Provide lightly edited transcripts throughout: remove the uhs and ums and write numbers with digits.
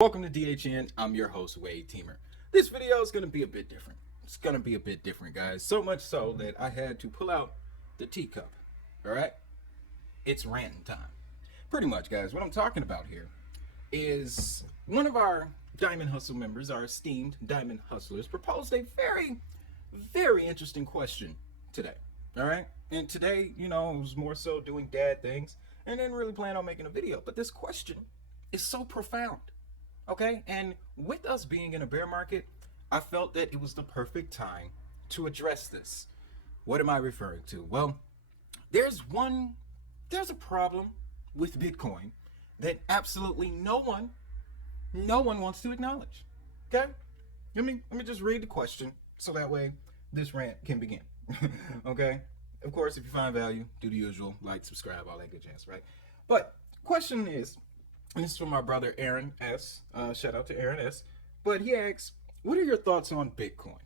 Welcome to DHN. I'm your host, Wade Teamer. This video is going to be a bit different. It's going to be a bit different, guys. So much so that I had to pull out the teacup. All right? It's ranting time. Pretty much, guys. What I'm talking about here is one of our Diamond Hustle members, our esteemed Diamond Hustlers, proposed a very, very interesting question today. All right? And today, it was more so doing dad things and didn't really plan on making a video. But this question is so profound. Okay, and with us being in a bear market, I felt that it was the perfect time to address this. What am I referring to? Well, there's a problem with Bitcoin that absolutely no one wants to acknowledge. Okay, let me just read the question so that way this rant can begin. Okay, of course, if you find value, do the usual, like, subscribe, all that good jazz, right? But question is. And this is from my brother Aaron S. Shout out to Aaron S. But he asks, what are your thoughts on Bitcoin?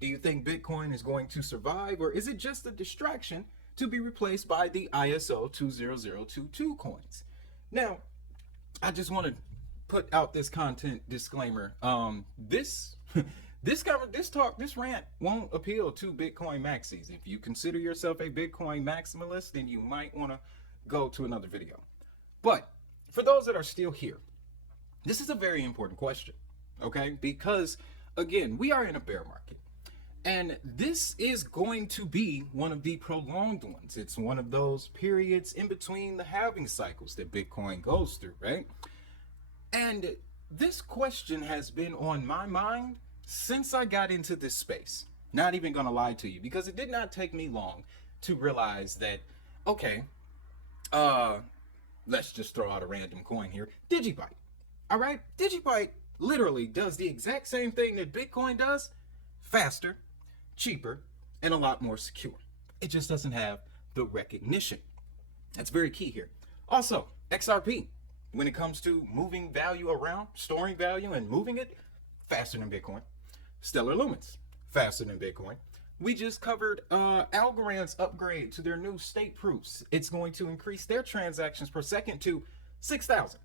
Do you think Bitcoin is going to survive, or is it just a distraction to be replaced by the ISO 20022 coins? Now, I just want to put out this content disclaimer. This rant won't appeal to Bitcoin maxis. If you consider yourself a Bitcoin maximalist, then you might want to go to another video. But for those that are still here, this is a very important question, okay? Because, again, we are in a bear market. And this is going to be one of the prolonged ones. It's one of those periods in between the halving cycles that Bitcoin goes through, right? And this question has been on my mind since I got into this space. Not even gonna lie to you, because it did not take me long to realize that, okay, let's just throw out a random coin here. Digibyte. All right? Digibyte literally does the exact same thing that Bitcoin does, faster, cheaper, and a lot more secure. It just doesn't have the recognition. That's very key here. Also, XRP, when it comes to moving value around, storing value and moving it, faster than Bitcoin. Stellar Lumens, faster than Bitcoin. We just covered Algorand's upgrade to their new state proofs. It's going to increase their transactions per second to 6,000.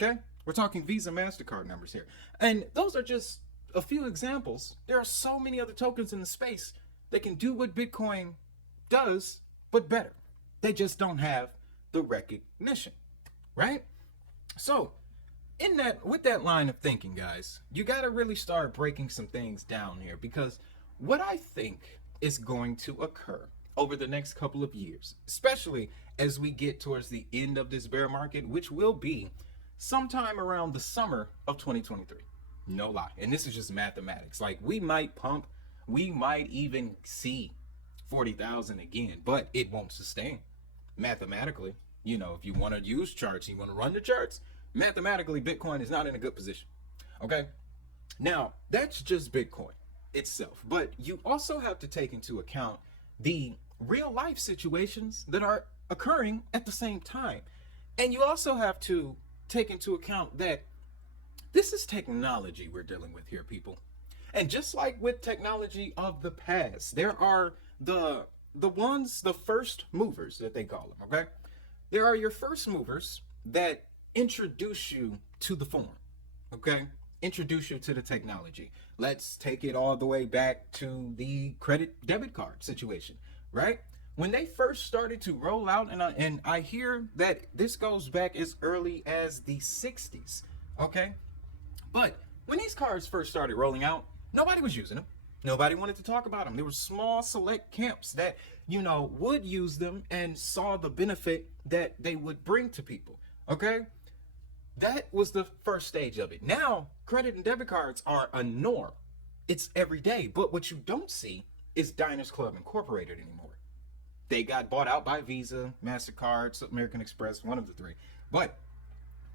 Okay? We're talking Visa, MasterCard numbers here. And those are just a few examples. There are so many other tokens in the space that can do what Bitcoin does, but better. They just don't have the recognition, right? So, with that line of thinking, guys, you got to really start breaking some things down here, because what I think is going to occur over the next couple of years, especially as we get towards the end of this bear market, which will be sometime around the summer of 2023. No lie. And this is just mathematics. Like, we might even see 40,000 again, but it won't sustain mathematically. If you want to use charts, you want to run the charts, mathematically, Bitcoin is not in a good position. Okay? Now, that's just Bitcoin itself, but you also have to take into account the real life situations that are occurring at the same time. And you also have to take into account that this is technology we're dealing with here, people. And just like with technology of the past, there are the first movers that they call them, okay? There are your first movers that introduce you to the form, okay? Introduce you to the technology. Let's take it all the way back to the credit debit card situation, right? When they first started to roll out, and I hear that this goes back as early as the 60s, okay? But when these cards first started rolling out, nobody was using them. Nobody wanted to talk about them. There were small select camps that, would use them and saw the benefit that they would bring to people, okay? That was the first stage of it. Now, credit and debit cards are a norm. It's every day. But what you don't see is Diners Club Incorporated anymore. They got bought out by Visa, MasterCard, American Express, one of the three. But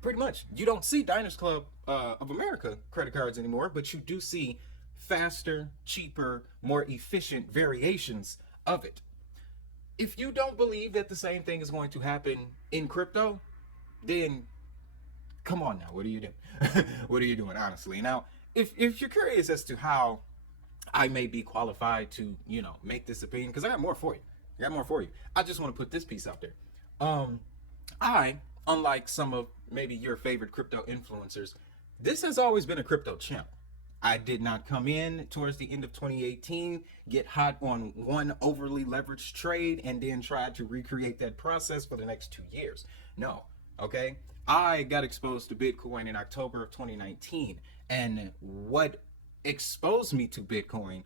pretty much, you don't see Diners Club of America credit cards anymore, but you do see faster, cheaper, more efficient variations of it. If you don't believe that the same thing is going to happen in crypto, then come on now, what are you doing? What are you doing, honestly? Now, if you're curious as to how I may be qualified to, make this opinion, because I got more for you. I just want to put this piece out there. I, unlike some of maybe your favorite crypto influencers, this has always been a crypto channel. I did not come in towards the end of 2018, get hot on one overly leveraged trade, and then try to recreate that process for the next 2 years. No, okay? I got exposed to Bitcoin in October of 2019, and what exposed me to Bitcoin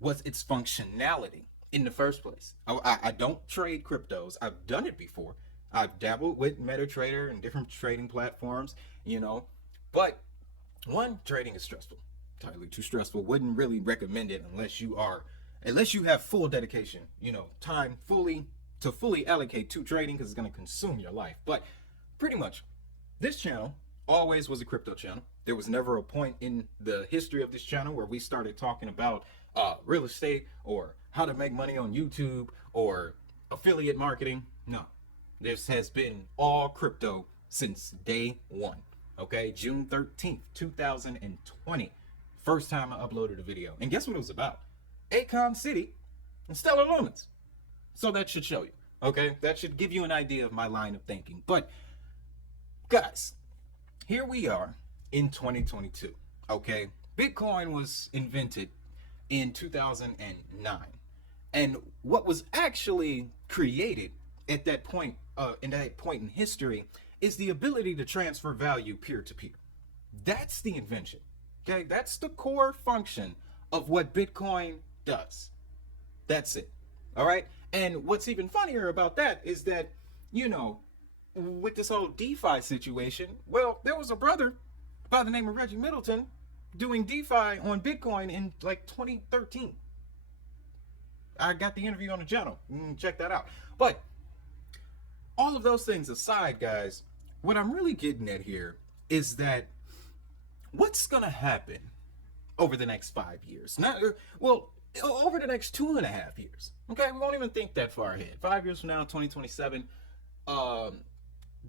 was its functionality in the first place. I don't trade cryptos. I've done it before. I've dabbled with MetaTrader and different trading platforms, but one, trading is stressful, entirely too stressful. Wouldn't really recommend it unless you have full dedication, time to fully allocate to trading, because it's going to consume your life. But pretty much, this channel always was a crypto channel. There was never a point in the history of this channel where we started talking about real estate or how to make money on YouTube or affiliate marketing. No, this has been all crypto since day one. Okay, June 13th, 2020. First time I uploaded a video. And guess what it was about? Akon City and Stellar Lumens. So that should show you. Okay, that should give you an idea of my line of thinking. But guys, here we are in 2022. Okay, Bitcoin was invented in 2009. And what was actually created at that point, in history, is the ability to transfer value peer-to-peer. That's the invention. Okay, that's the core function of what Bitcoin does. That's it. All right. And what's even funnier about that is that, with this whole DeFi situation, well, there was a brother by the name of Reggie Middleton doing DeFi on Bitcoin in like 2013. I got the interview on the channel. Check that out. But all of those things aside, guys, what I'm really getting at here is that what's going to happen over the next 5 years? Over the next 2.5 years. Okay, we won't even think that far ahead. 5 years from now, 2027,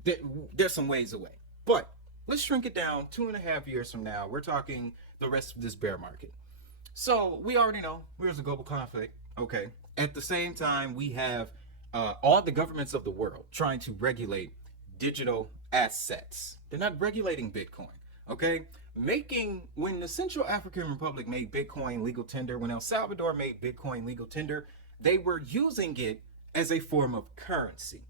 there's some ways away. But let's shrink it down. 2.5 years from now, we're talking the rest of this bear market. So we already know there's a global conflict. Okay. At the same time, we have all the governments of the world trying to regulate digital assets. They're not regulating Bitcoin. Okay. When the Central African Republic made Bitcoin legal tender, when El Salvador made Bitcoin legal tender, they were using it as a form of currency.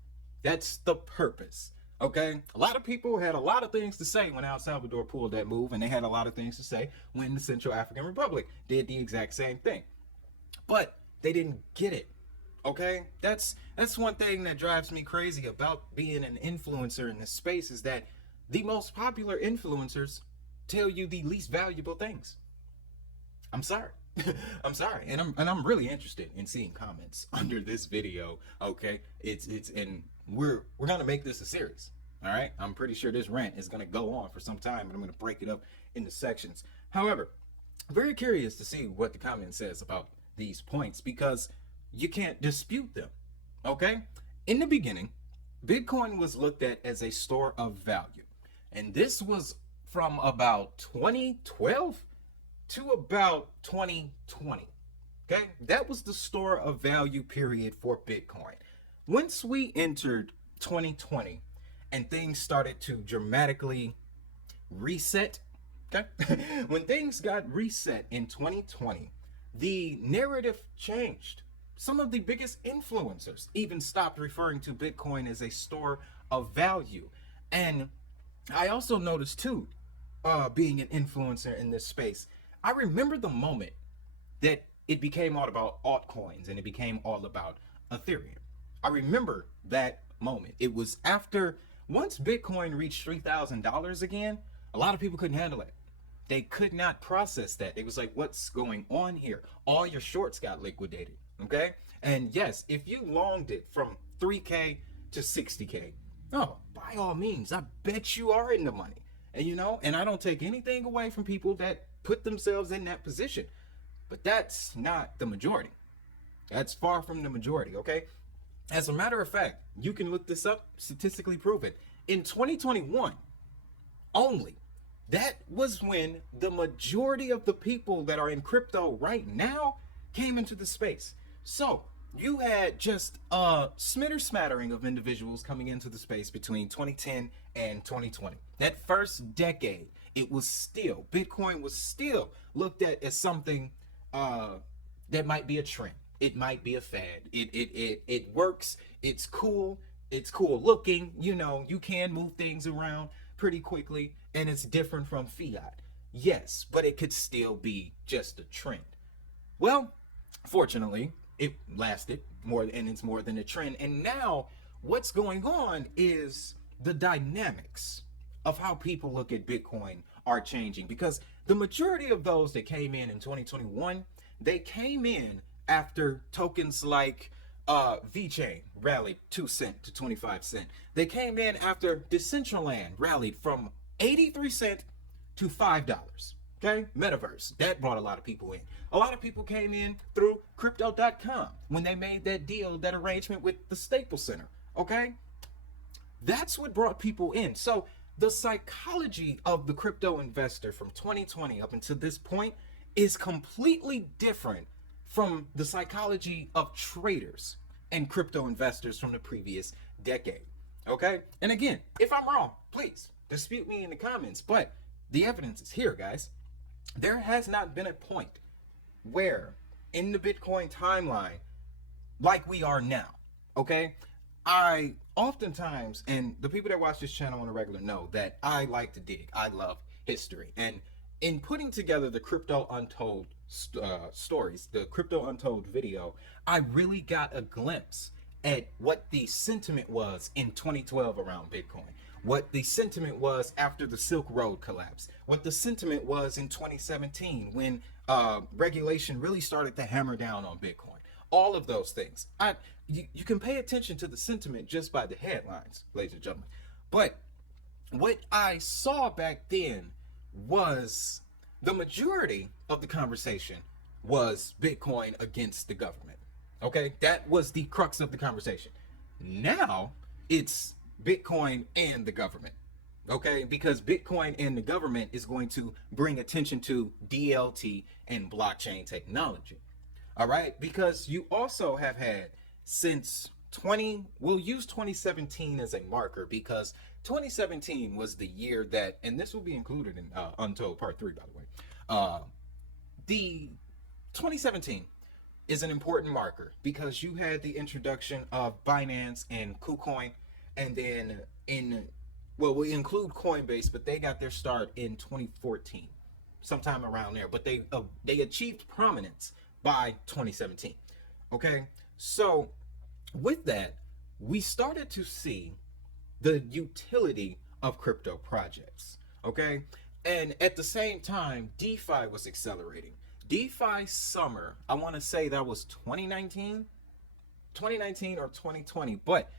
That's the purpose. Okay, a lot of people had a lot of things to say when El Salvador pulled that move, and they had a lot of things to say when the Central African Republic did the exact same thing. But they didn't get it. Okay, that's one thing that drives me crazy about being an influencer in this space, is that the most popular influencers tell you the least valuable things. I'm sorry. I'm sorry, and I'm really interested in seeing comments under this video. Okay, and we're gonna make this a series. All right, I'm pretty sure this rant is gonna go on for some time, and I'm gonna break it up into sections. However, very curious to see what the comment says about these points, because you can't dispute them. Okay, in the beginning, Bitcoin was looked at as a store of value, and this was from about 2012 to about 2020. Okay, that was the store of value period for Bitcoin. Once we entered 2020 and things started to dramatically reset, okay, when things got reset in 2020, the narrative changed. Some of the biggest influencers even stopped referring to Bitcoin as a store of value. And I also noticed too, being an influencer in this space, I remember the moment that it became all about altcoins and it became all about Ethereum. I remember that moment. It was after, once Bitcoin reached $3,000 again, a lot of people couldn't handle it. They could not process that. It was like, what's going on here? All your shorts got liquidated, okay? And yes, if you longed it from 3K to 60K, oh, by all means, I bet you are in the money. And I don't take anything away from people that put themselves in that position. But that's not the majority. That's far from the majority, okay? As a matter of fact, you can look this up, statistically proven. In 2021 only, that was when the majority of the people that are in crypto right now came into the space. So you had just a smattering of individuals coming into the space between 2010 and 2020. That first decade Bitcoin was still looked at as something that might be a trend. It might be a fad. It works. It's cool. It's cool looking. You can move things around pretty quickly, and it's different from fiat. Yes, but it could still be just a trend. Well, fortunately, it lasted more, and it's more than a trend. And now what's going on is the dynamics of how people look at Bitcoin are changing, because the majority of those that came in 2021, they came in after tokens like VeChain rallied 2 cents to 25 cents. They came in after Decentraland rallied from 83 cents to $5. Okay, Metaverse, that brought a lot of people in. A lot of people came in through crypto.com when they made that deal, that arrangement with the Staples Center. Okay, that's what brought people in. So the psychology of the crypto investor from 2020 up until this point is completely different from the psychology of traders and crypto investors from the previous decade. Okay, and again, if I'm wrong, please dispute me in the comments, but the evidence is here, guys. There has not been a point where in the Bitcoin timeline like we are now. Okay, I oftentimes, and the people that watch this channel on a regular know that I like to dig. I love history, and in putting together the Crypto Untold stories, the Crypto Untold video, I really got a glimpse at what the sentiment was in 2012 around Bitcoin, what the sentiment was after the Silk Road collapse, what the sentiment was in 2017 when regulation really started to hammer down on Bitcoin. All of those things. You can pay attention to the sentiment just by the headlines, ladies and gentlemen. But what I saw back then was the majority of the conversation was Bitcoin against the government. Okay, that was the crux of the conversation. Now it's Bitcoin and the government. Okay, because Bitcoin and the government is going to bring attention to DLT and blockchain technology. All right, because you also have had since we'll use 2017 as a marker, because 2017 was the year that, and this will be included in Untold Part 3, by the way. The 2017 is an important marker because you had the introduction of Binance and KuCoin, and then we include Coinbase, but they got their start in 2014, sometime around there. But they achieved prominence by 2017. Okay, so with that, we started to see the utility of crypto projects. Okay, and at the same time, DeFi was accelerating. DeFi summer, I want to say that was 2019 or 2020, but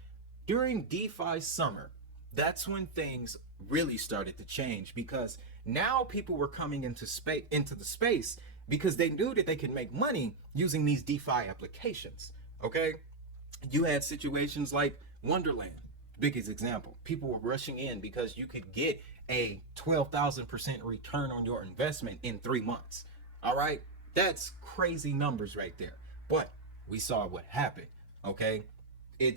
during DeFi summer, that's when things really started to change, because now people were coming into the space because they knew that they could make money using these DeFi applications. Okay, you had situations like Wonderland, biggest example. People were rushing in because you could get a 12,000% return on your investment in 3 months. All right, that's crazy numbers right there. But we saw what happened. Okay, I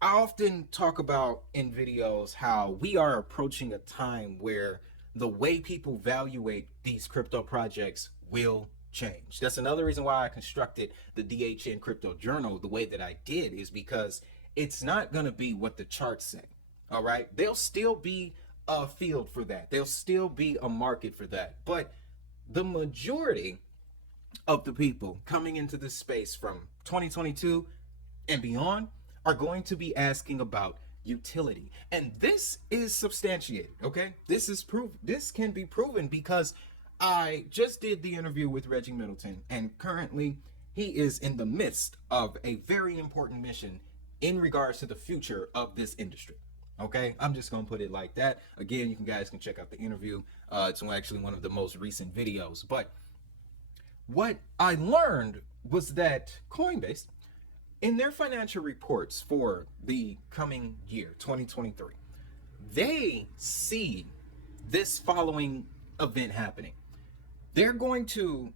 often talk about in videos how we are approaching a time where the way people evaluate these crypto projects will change. That's another reason why I constructed the DHN Crypto Journal the way that I did, is because it's not going to be what the charts say. All right, there'll still be a field for that. There'll still be a market for that. But the majority of the people coming into this space from 2022 and beyond are going to be asking about utility. And this is substantiated, okay? This can be proven because I just did the interview with Reggie Middleton, and currently he is in the midst of a very important mission in regards to the future of this industry. Okay, I'm just gonna put it like that. Again, you guys can check out the interview. It's actually one of the most recent videos. But what I learned was that Coinbase, in their financial reports for the coming year, 2023, they see this following event happening. They're going to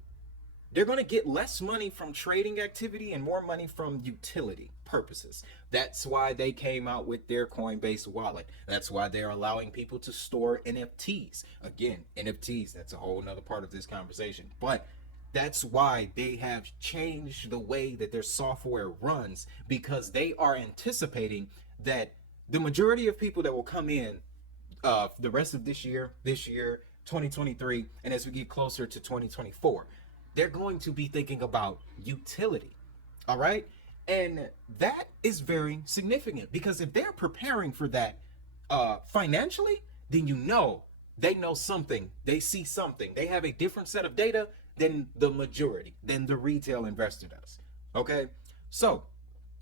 They're going to get less money from trading activity and more money from utility purposes. That's why they came out with their Coinbase wallet. That's why they're allowing people to store NFTs. Again, NFTs, that's a whole nother part of this conversation. But that's why they have changed the way that their software runs, because they are anticipating that the majority of people that will come in the rest of this year, 2023, and as we get closer to 2024, they're going to be thinking about utility. All right. And that is very significant, because if they're preparing for that financially, then they know something, they see something, they have a different set of data than the majority, than the retail investor does. Okay. So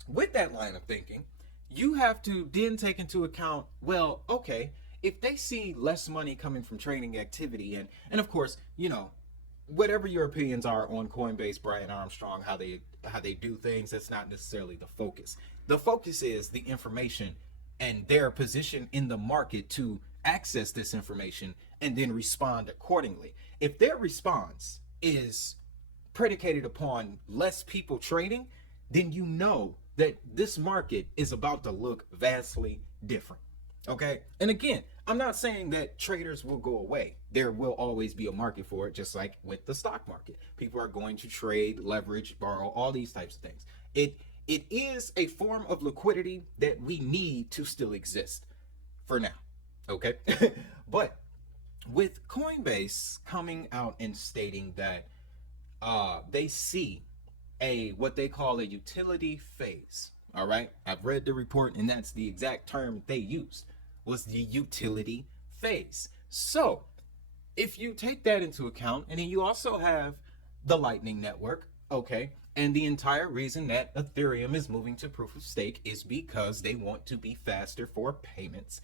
with that line of thinking, you have to then take into account, well, okay, if they see less money coming from trading activity, and of course, whatever your opinions are on Coinbase, Brian Armstrong, how they do things, that's not necessarily the focus. The focus is the information and their position in the market to access this information and then respond accordingly. If their response is predicated upon less people trading, then you know that this market is about to look vastly different. Okay. And again, I'm not saying that traders will go away. There will always be a market for it, just like with the stock market. People are going to trade, leverage, borrow, all these types of things. It is a form of liquidity that we need to still exist for now. Okay. But with Coinbase coming out and stating that they see what they call a utility phase. All right. I've read the report, and that's the exact term they used, was the utility phase. So if you take that into account, and then you also have the Lightning Network, okay, and the entire reason that Ethereum is moving to proof of stake is because they want to be faster for payments,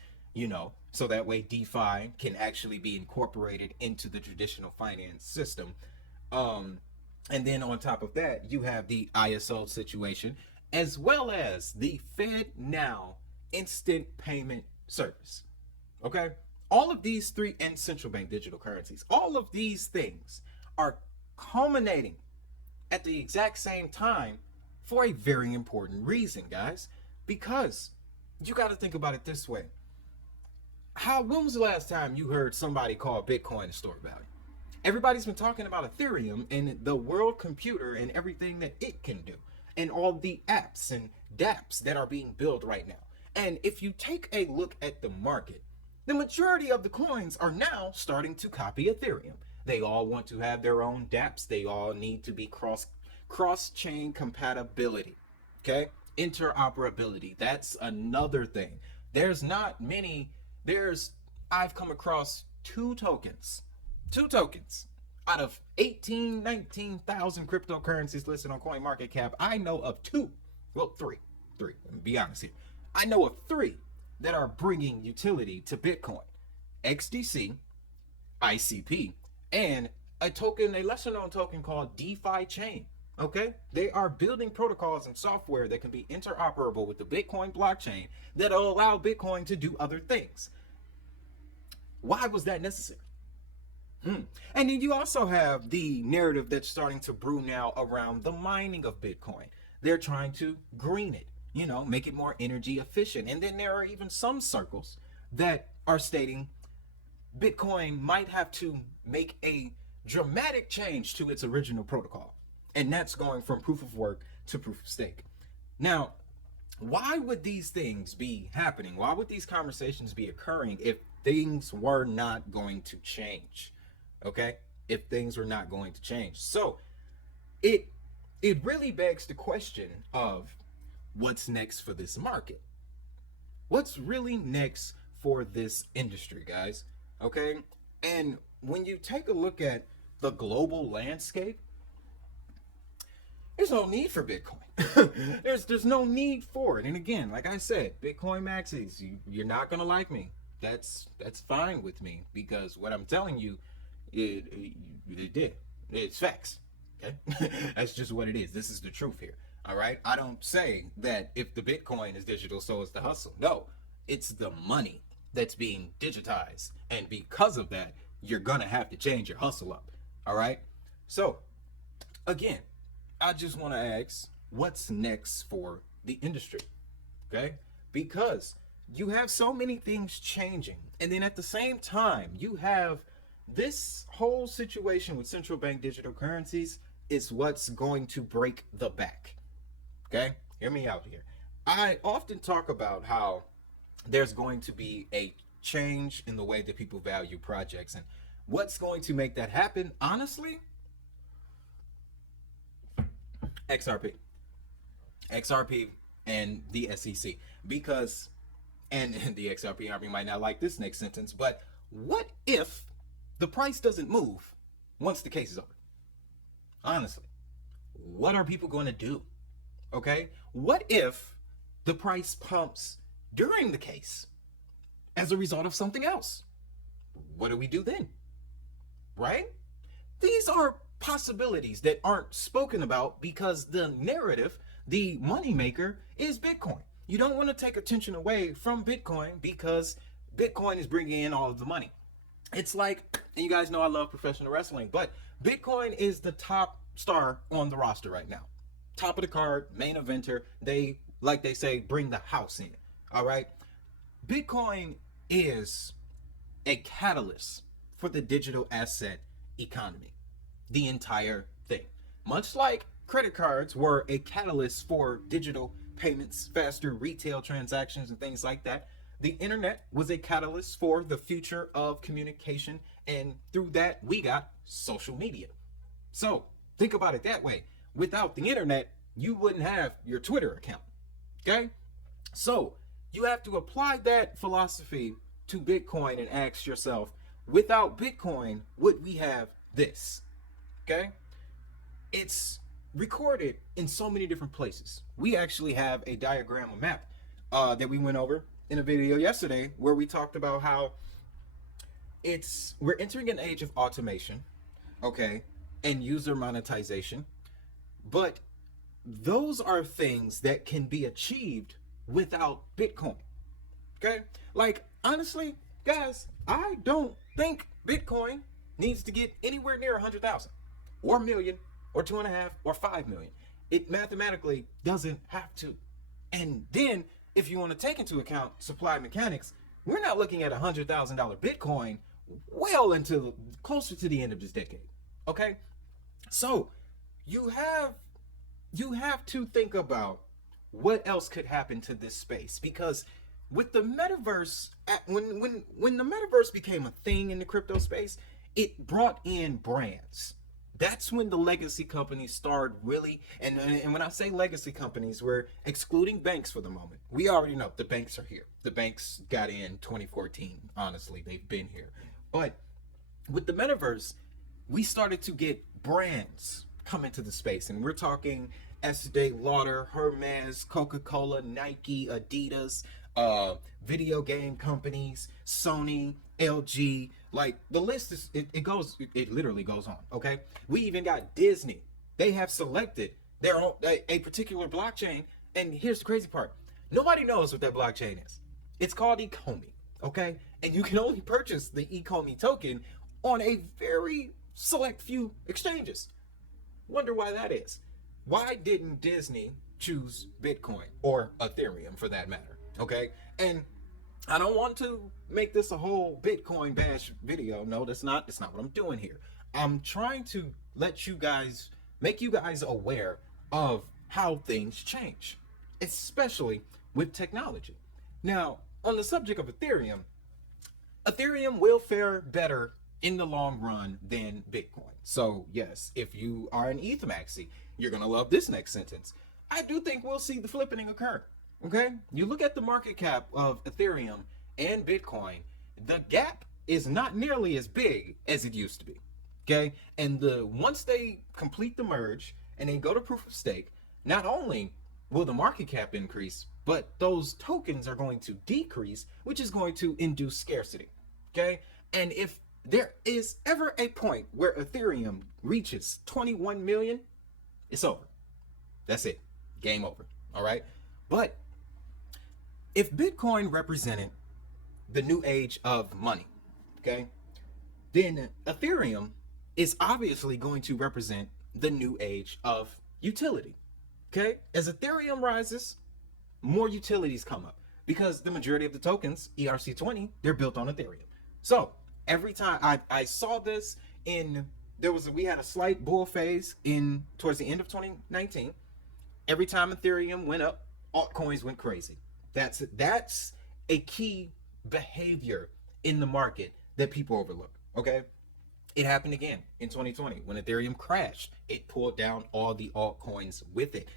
so that way DeFi can actually be incorporated into the traditional finance system. And then on top of that, you have the ISO situation, as well as the FedNow instant payment service. Okay? All of these three, and central bank digital currencies, all of these things are culminating at the exact same time for a very important reason, guys. Because you got to think about it this way. When was the last time you heard somebody call Bitcoin a store value? Everybody's been talking about Ethereum and the world computer and everything that it can do, and all the apps and dApps that are being built right now. And if you take a look at the market, the majority of the coins are now starting to copy Ethereum. They all want to have their own dApps. They all need to be cross-chain compatibility. Okay? Interoperability. That's another thing. I've come across two tokens out of 19,000 cryptocurrencies listed on CoinMarketCap. I know of three. Let me be honest here. I know of three that are bringing utility to Bitcoin: XDC, ICP, and a lesser known token called DeFi Chain. Okay? They are building protocols and software that can be interoperable with the Bitcoin blockchain that'll allow Bitcoin to do other things. Why was that necessary? And then you also have the narrative that's starting to brew now around the mining of Bitcoin. They're trying to green it, make it more energy efficient. And then there are even some circles that are stating Bitcoin might have to make a dramatic change to its original protocol. And that's going from proof of work to proof of stake. Now, why would these things be happening? Why would these conversations be occurring if things were not going to change? Okay, if things were not going to change. So it really begs the question of what's next for this market. What's really next for this industry, guys? Okay, and when you take a look at the global landscape, there's no need for Bitcoin. there's no need for it. And again, like I said, Bitcoin maxis, you're not gonna like me. That's fine with me, because what I'm telling you, it's facts. Okay. That's just what it is. This is the truth here. All right. I don't say that if the Bitcoin is digital, so is the hustle. No, it's the money that's being digitized. And because of that, you're going to have to change your hustle up. All right. So again, I just want to ask, what's next for the industry? Okay? Because you have so many things changing. And then at the same time, you have this whole situation with central bank digital currencies is what's going to break the back. Okay? Hear me out here. I often talk about how there's going to be a change in the way that people value projects. And what's going to make that happen, honestly? XRP. XRP and the SEC. Because, and the XRP Army might not like this next sentence, but what if the price doesn't move once the case is over? Honestly, what are people going to do? Okay? What if the price pumps during the case as a result of something else? What do we do then? Right? These are possibilities that aren't spoken about because the narrative, the moneymaker, is Bitcoin. You don't want to take attention away from Bitcoin because Bitcoin is bringing in all of the money. It's like, and you guys know I love professional wrestling, but Bitcoin is the top star on the roster right now. Top of the card, main eventer. They, like they say, bring the house in. All right? Bitcoin is a catalyst for the digital asset economy. The entire thing. Much like credit cards were a catalyst for digital payments, faster retail transactions, and things like that, the internet was a catalyst for the future of communication, and through that, we got social media. So, think about it that way. Without the internet, you wouldn't have your Twitter account. Okay? So, you have to apply that philosophy to Bitcoin and ask yourself, without Bitcoin, would we have this? Okay? It's recorded in so many different places. We actually have a diagram, a map that we went over in a video yesterday where we talked about how we're entering an age of automation, okay, and user monetization, but those are things that can be achieved without Bitcoin. Okay? Like, honestly, guys, I don't think Bitcoin needs to get anywhere near 100,000 or a million or 2.5 or 5 million. It mathematically doesn't have to. And then, if you want to take into account supply mechanics, we're not looking at $100,000 Bitcoin well into closer to the end of this decade. Okay? So, you have to think about what else could happen to this space, because with the metaverse, when the metaverse became a thing in the crypto space, it brought in brands. That's when the legacy companies started really, and when I say legacy companies, we're excluding banks for the moment. We already know the banks are here. The banks got in 2014. Honestly, they've been here. But with the metaverse, we started to get brands come into the space, and we're talking Estee Lauder, Hermes, Coca-Cola, Nike, Adidas, video game companies, Sony, LG, like the list is, it literally goes on. Okay, we even got Disney. They have selected their own a particular blockchain, and here's the crazy part: nobody knows what that blockchain is. It's called Ecomi. Okay, and you can only purchase the Ecomi token on a very select few exchanges. Wonder why that is. Why didn't Disney choose Bitcoin or Ethereum for that matter? Okay, and I don't want to make this a whole Bitcoin bash video. No, that's not what I'm doing here. I'm trying to make you guys aware of how things change, especially with technology. Now, on the subject of Ethereum will fare better in the long run than Bitcoin. So yes, if you are an ETH maxi, you're gonna love this next sentence. I do think we'll see the flipping occur. Okay, you look at the market cap of Ethereum and Bitcoin, the gap is not nearly as big as it used to be. Okay, and once they complete the merge and they go to proof of stake, not only will the market cap increase, but those tokens are going to decrease, which is going to induce scarcity. Okay, and if there is ever a point where Ethereum reaches 21 million, it's over. That's it. Game over. All right. But if Bitcoin represented the new age of money, okay, then Ethereum is obviously going to represent the new age of utility. Okay? As Ethereum rises, more utilities come up because the majority of the tokens, ERC20, they're built on Ethereum. So every time I saw this we had a slight bull phase in towards the end of 2019. Every time Ethereum went up, altcoins went crazy. That's a key behavior in the market that people overlook. Okay? It happened again in 2020 when Ethereum crashed. It pulled down all the altcoins with it.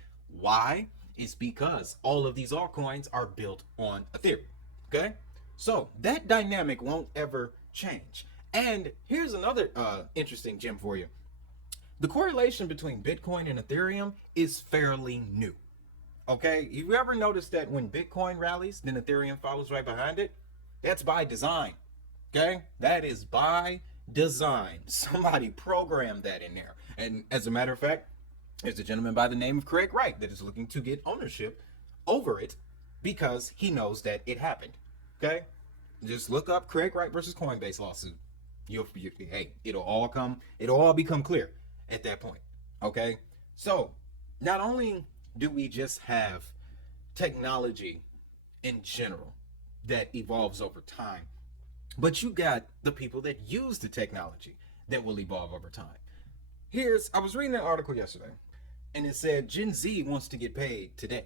Why? It's because all of these altcoins are built on Ethereum. Okay? So that dynamic won't ever change. And here's another interesting gem for you. The correlation between Bitcoin and Ethereum is fairly new. Okay? You ever notice that when Bitcoin rallies, then Ethereum follows right behind it? That's by design. Okay? That is by design. Somebody programmed that in there. And as a matter of fact, there's a gentleman by the name of Craig Wright that is looking to get ownership over it because he knows that it happened. Okay? Just look up Craig Wright versus Coinbase lawsuit. It'll all become clear at that point. Okay? So, not only do we just have technology in general that evolves over time, but you got the people that use the technology that will evolve over time. I was reading an article yesterday, and it said Gen Z wants to get paid today.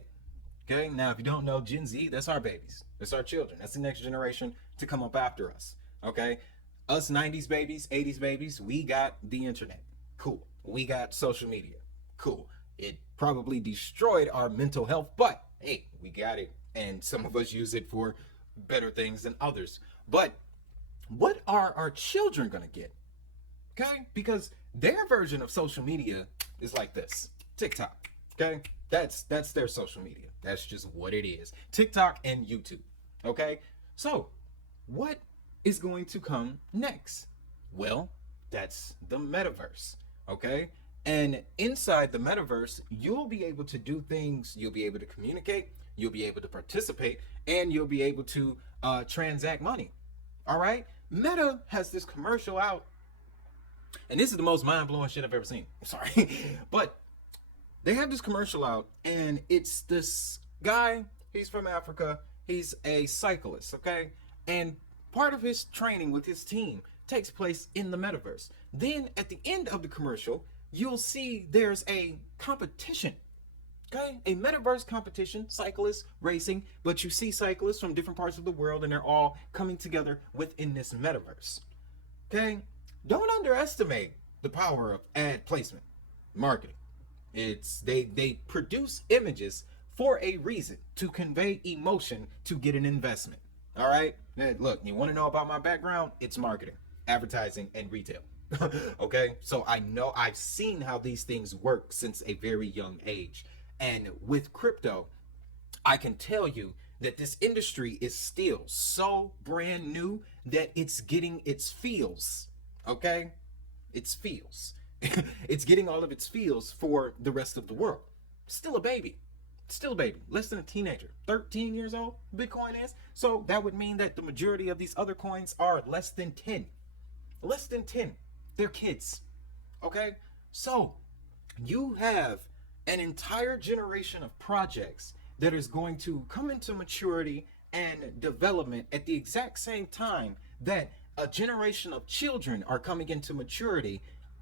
Okay, now if you don't know, Gen Z, that's our babies. That's our children. That's the next generation to come up after us. Okay, us 90s babies, 80s babies, we got the internet. Cool. We got social media. Cool. It probably destroyed our mental health, but hey, we got it. And some of us use it for better things than others. But what are our children going to get? Okay, because their version of social media is like this. TikTok. Okay, that's their social media. That's just what it is. TikTok and YouTube. Okay, so what is going to come next? Well, that's the metaverse. Okay, and inside the metaverse, you'll be able to do things. You'll be able to communicate. You'll be able to participate, and you'll be able to transact money. All right, Meta has this commercial out, and this is the most mind-blowing shit I've ever seen. I'm sorry, but they have this commercial out, and it's this guy. He's from Africa. He's a cyclist, okay? And part of his training with his team takes place in the metaverse. Then at the end of the commercial, you'll see there's a competition, okay? A metaverse competition, cyclists racing, but you see cyclists from different parts of the world, and they're all coming together within this metaverse, okay? Don't underestimate the power of ad placement, marketing. They produce images for a reason, to convey emotion, to get an investment. All right? Look, you want to know about my background? It's marketing, advertising, and retail. Okay? So I've seen how these things work since a very young age. And with crypto, I can tell you that this industry is still so brand new that it's getting its feels. Okay? Its feels. It's getting all of its feels for the rest of the world. Still a baby. Still a baby. Less than a teenager. 13 years old, Bitcoin is. So that would mean that the majority of these other coins are less than 10. Less than 10. They're kids. Okay? So you have an entire generation of projects that is going to come into maturity and development at the exact same time that a generation of children are coming into maturity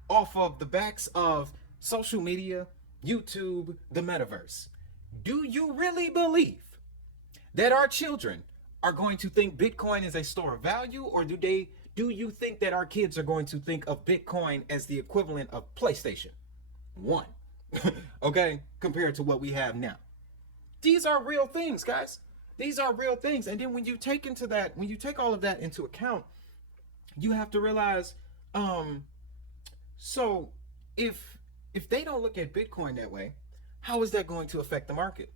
off of the backs of social media, YouTube, the metaverse. Do you really believe that our children are going to think Bitcoin is a store of value, or do you think that our kids are going to think of Bitcoin as the equivalent of PlayStation 1? Okay, compared to what we have now. These are real things, guys. These are real things. And then when you take all of that into account, you have to realize, so if they don't look at Bitcoin that way, how is that going to affect the market?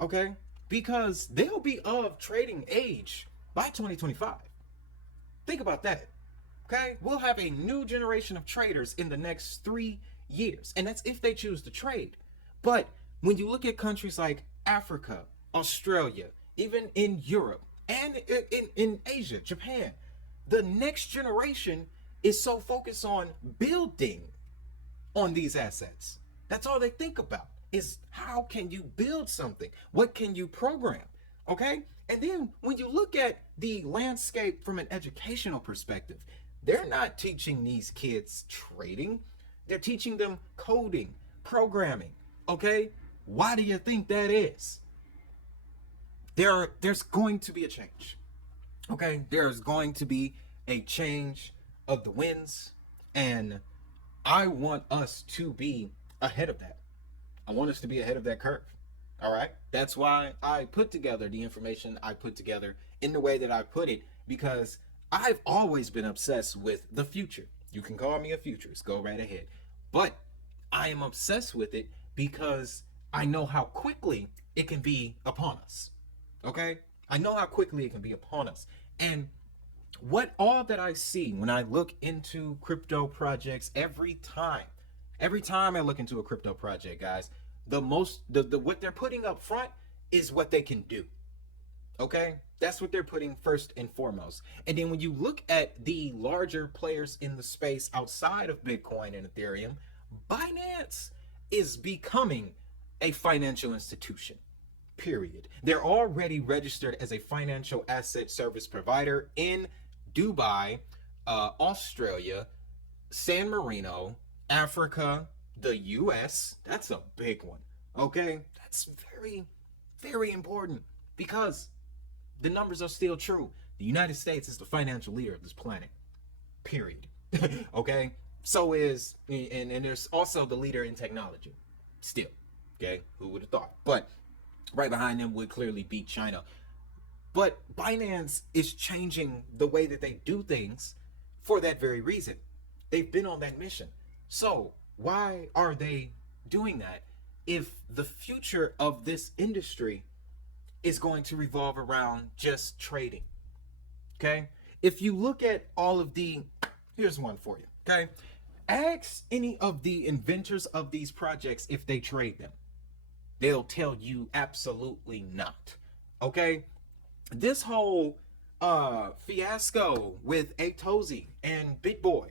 Okay? Because they'll be of trading age by 2025. Think about that. Okay? We'll have a new generation of traders in the next 3 years. And that's if they choose to trade. But when you look at countries like Africa, Australia, even in Europe, and in Asia, Japan, the next generation is so focused on building on these assets. That's all they think about is how can you build something? What can you program? Okay? And then when you look at the landscape from an educational perspective, they're not teaching these kids trading. They're teaching them coding, programming. Okay? Why do you think that is? There's going to be a change. Okay? There's going to be a change of the winds, and I want us to be ahead of that. I want us to be ahead of that curve. All right? That's why I put together the information I put together in the way that I put it, because I've always been obsessed with the future. You can call me a futurist, go right ahead. But I am obsessed with it because I know how quickly it can be upon us. Okay? I know how quickly it can be upon us. And what all that I see when I look into crypto projects every time I look into a crypto project, guys, the what they're putting up front is what they can do. Okay? That's what they're putting first and foremost. And then when you look at the larger players in the space outside of Bitcoin and Ethereum, Binance is becoming a financial institution. Period. They're already registered as a financial asset service provider in Dubai, Australia, San Marino, Africa, the US. That's a big one. Okay? That's very, very important because the numbers are still true. The United States is the financial leader of this planet. Period. Okay? So is, and there's also the leader in technology. Still. Okay? Who would have thought? But right behind them would clearly be China. But Binance is changing the way that they do things for that very reason. They've been on that mission. So why are they doing that if the future of this industry is going to revolve around just trading? Okay? If you look at all of here's one for you. Okay? Ask any of the inventors of these projects if they trade them. They'll tell you absolutely not. Okay? This whole fiasco with Atozi and BitBoy,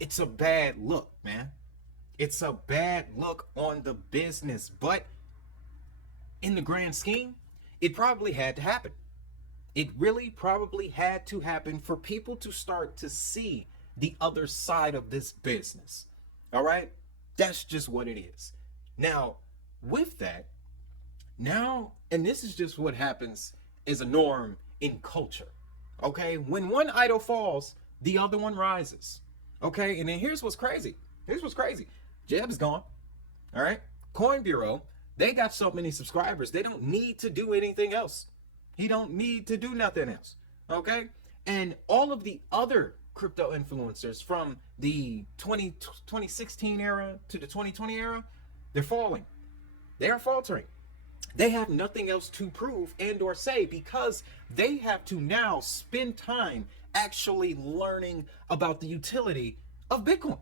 it's a bad look, man. It's a bad look on the business, but in the grand scheme, it probably had to happen. It really probably had to happen for people to start to see the other side of this business. All right? That's just what it is. Now, with that, and this is just what happens as a norm in culture. Okay? When one idol falls, the other one rises. Okay? And then here's what's crazy. Jeb's gone. All right? Coin Bureau, they got so many subscribers, they don't need to do anything else. He don't need to do nothing else. Okay? And all of the other crypto influencers from the 2016 era to the 2020 era, they're falling. They are faltering. They have nothing else to prove and or say because they have to now spend time actually learning about the utility of Bitcoin.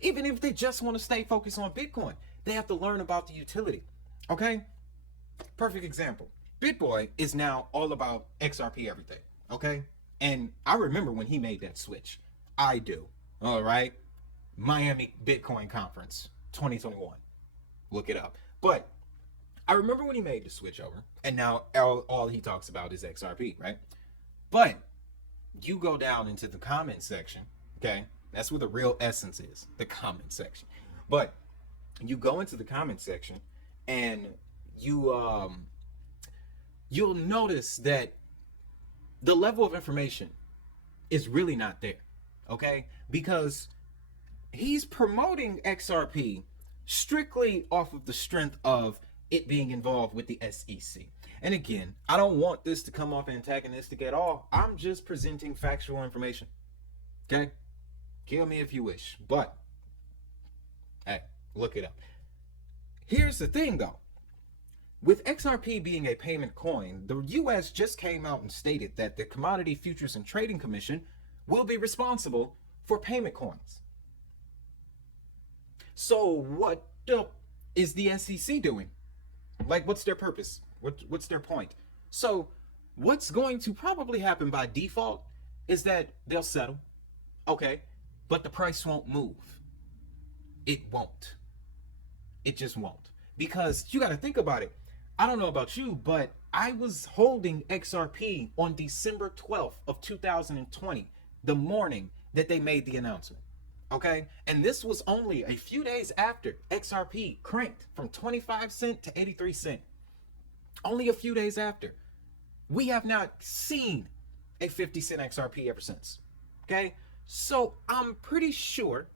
Even if they just want to stay focused on Bitcoin, they have to learn about the utility. Okay? Perfect example. BitBoy is now all about XRP everything. Okay? And I remember when he made that switch. I do. All right? Miami Bitcoin Conference 2021. Look it up. But I remember when he made the switch over, and now all he talks about is XRP, right? But you go down into the comment section, okay? That's where the real essence is, the comment section. But you go into the comment section, and you'll notice that the level of information is really not there, okay? Because he's promoting XRP strictly off of the strength of it being involved with the SEC. And again, I don't want this to come off antagonistic at all. I'm just presenting factual information. Okay? Kill me if you wish. But, hey, look it up. Here's the thing though. With XRP being a payment coin, the US just came out and stated that the Commodity Futures and Trading Commission will be responsible for payment coins. So what is the SEC doing? Like, what's their purpose? What's their point? So what's going to probably happen by default is that they'll settle. Okay, but the price won't move. It won't. It just won't. Because you got to think about it. I don't know about you, but I was holding XRP on December 12th of 2020, the morning that they made the announcement. Okay? And this was only a few days after XRP cranked from 25 cents to 83 cents. Only a few days after. We have not seen a 50-cent XRP ever since. Okay? So I'm pretty sure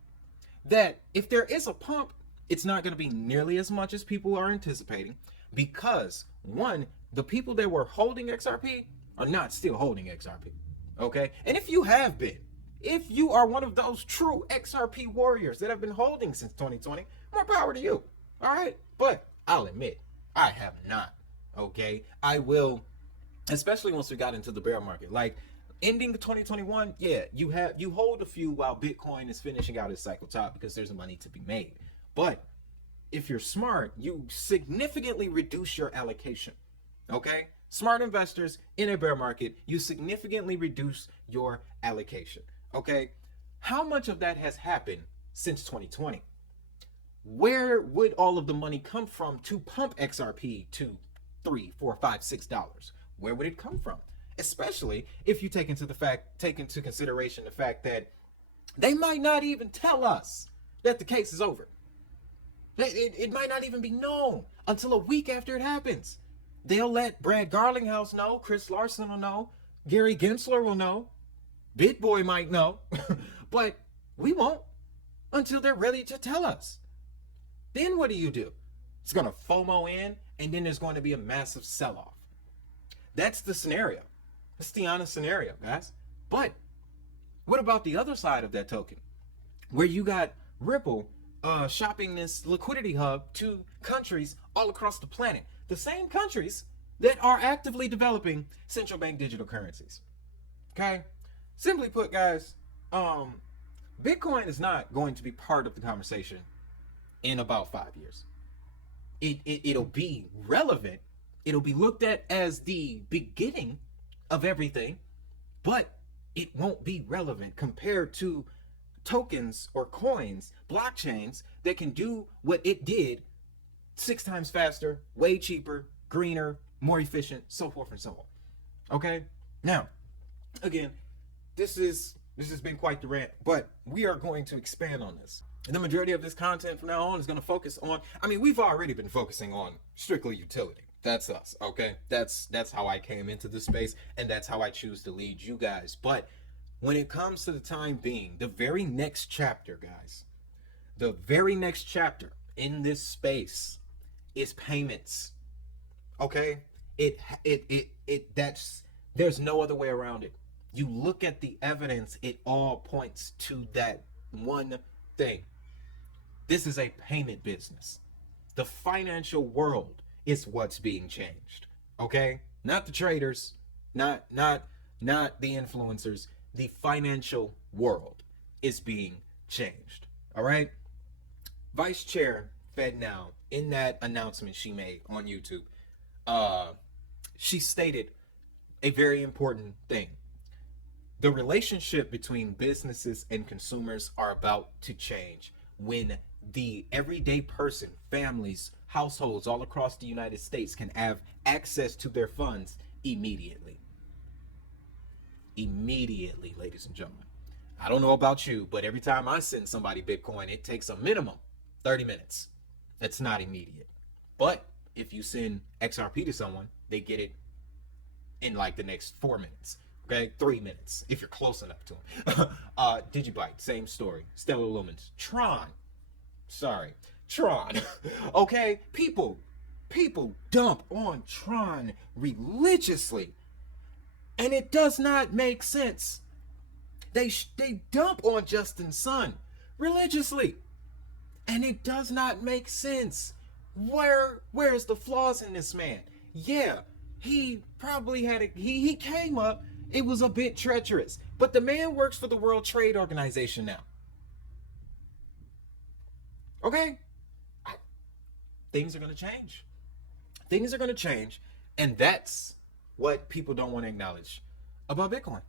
that if there is a pump, it's not going to be nearly as much as people are anticipating, because one, the people that were holding XRP are not still holding XRP. Okay? And if you have been, if you are one of those true XRP warriors that have been holding since 2020, more power to you. All right? But I'll admit, I have not. Okay? I will, especially once we got into the bear market. Like, ending 2021, yeah, you hold a few while Bitcoin is finishing out its cycle top, because there's money to be made. But if you're smart, you significantly reduce your allocation. Okay? Smart investors in a bear market, you significantly reduce your allocation. Okay? How much of that has happened since 2020? Where would all of the money come from to pump XRP to $3, $4, $5, $6? Where would it come from? Especially if you take into consideration the fact that they might not even tell us that the case is over. It might not even be known until a week after it happens. They'll let Brad Garlinghouse know, Chris Larson will know, Gary Gensler will know, BitBoy might know, but we won't until they're ready to tell us. Then what do? It's going to FOMO in, and then there's going to be a massive sell-off. That's the scenario. That's the honest scenario, guys. But what about the other side of that token, where you got Ripple shopping this liquidity hub to countries all across the planet, the same countries that are actively developing central bank digital currencies? Okay? Simply put, guys, Bitcoin is not going to be part of the conversation in about 5 years. It'll be relevant. It'll be looked at as the beginning of everything, but it won't be relevant compared to tokens or coins, blockchains that can do what it did 6 times faster, way cheaper, greener, more efficient, so forth and so on. Okay? Now, again, this has been quite the rant, but we are going to expand on this. And the majority of this content from now on is going to focus on, we've already been focusing on strictly utility. That's us, okay? That's how I came into this space, and that's how I choose to lead you guys. But when it comes to the time being, the very next chapter, guys, the very next chapter in this space is payments. Okay? There's no other way around it. You look at the evidence, it all points to that one thing. This is a payment business. The financial world is what's being changed. Okay? Not the traders, not the influencers. The financial world is being changed. All right? Vice Chair FedNow, in that announcement she made on YouTube, she stated a very important thing. The relationship between businesses and consumers are about to change when the everyday person, families, households all across the United States can have access to their funds immediately. Immediately, ladies and gentlemen. I don't know about you, but every time I send somebody Bitcoin, it takes a minimum 30 minutes. That's not immediate. But if you send XRP to someone, they get it in like the next 4 minutes. Okay, 3 minutes if you're close enough to them. Digibyte, same story. Stellar Lumens, Tron. Okay, people dump on Tron religiously, and it does not make sense. They dump on Justin Sun religiously, and it does not make sense. Where's the flaws in this man? Yeah, he probably had he came up. It was a bit treacherous, but the man works for the World Trade Organization now. Okay? Things are going to change. Things are going to change, and that's what people don't want to acknowledge about Bitcoin.